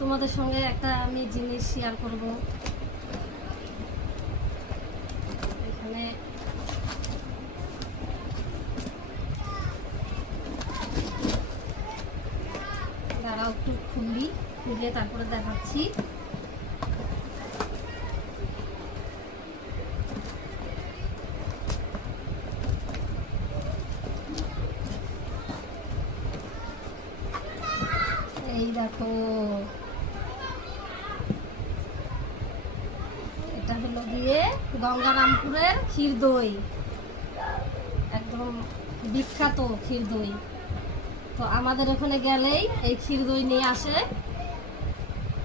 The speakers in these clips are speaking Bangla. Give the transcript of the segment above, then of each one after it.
তোমাদের সঙ্গে একটা আমি জিনিস শেয়ার করব। এখানে দাঁড়াও, একটু খুলে তারপরে দেখাচ্ছি। এই দেখো, এটা হলো গিয়ে গঙ্গারামপুরের ক্ষীর দই, একদম বিখ্যাত ক্ষীর দই। তো আমাদের ওখানে গেলেই এই ক্ষীর দই নিয়ে আসে,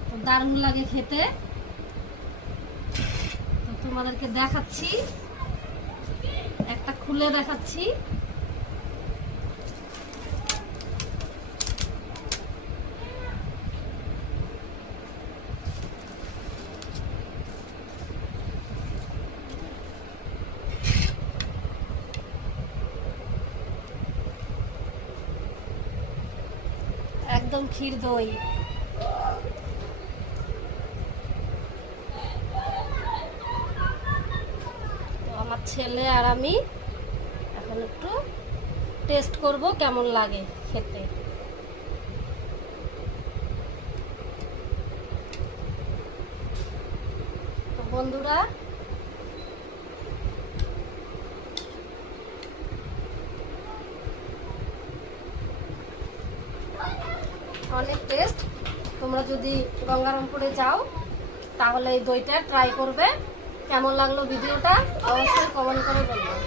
তো দারুণ লাগে খেতে। তো তোমাদেরকে দেখাচ্ছি, একটা খুলে দেখাচ্ছি। একদম ক্ষীর দই। তো আমার ছেলে আর আমি এখন একটু টেস্ট করব কেমন লাগে খেতে। তো বন্ধুরা, অনেক টেস্ট। তোমরা যদি গঙ্গারামপুরে যাও তাহলে এই দইটা ট্রাই করবে। কেমন লাগলো ভিডিওটা অবশ্যই কমেন্ট করে বলবে।